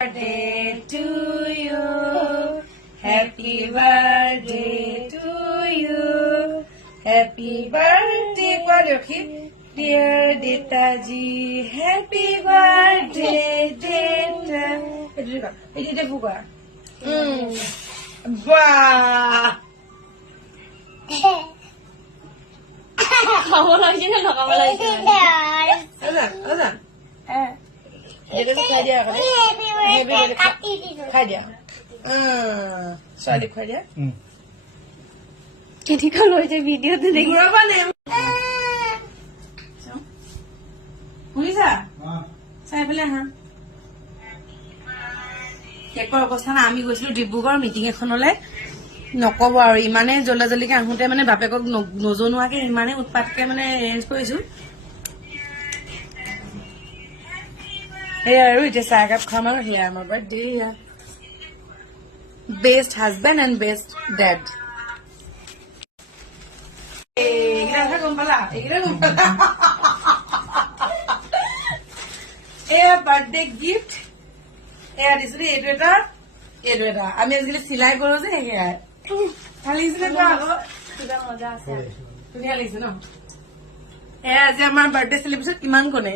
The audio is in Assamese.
Birthday to you. Happy birthday to you. Happy birthday, dear Ditaji. Happy birthday, Dita. Ini buka. Wah. Kamu lagi nih lo, kamu lagi. Azan. Jadi खाई दिया करे खाई दिया साड़ी खाई दिया jadi kalau aja video tuh deh berapa nih Puisa saya bilang ha কেকৰ অৱস্থা না আমি গৈছিলো ডিব্ৰুগড় মিটিং এখনলে নকব আৰু ইমানে জলজলিকে আহোতে মানে বাপেকক নজনোৱাকে ইমানে উৎপাতকে মানে এৰেঞ্জ কৰিছো Here it is I have come out here my birthday. Best husband and best dad. birthday gift. This is it. আমি আজকাল সিলাই কৰো যে সেয়া খালি কিবা মজা আছে ধুনীয়া লাগিছে ন এয়া আজি আমাৰ বাৰ্থডে চেলিব্ৰেশ্যন কিমান কোনে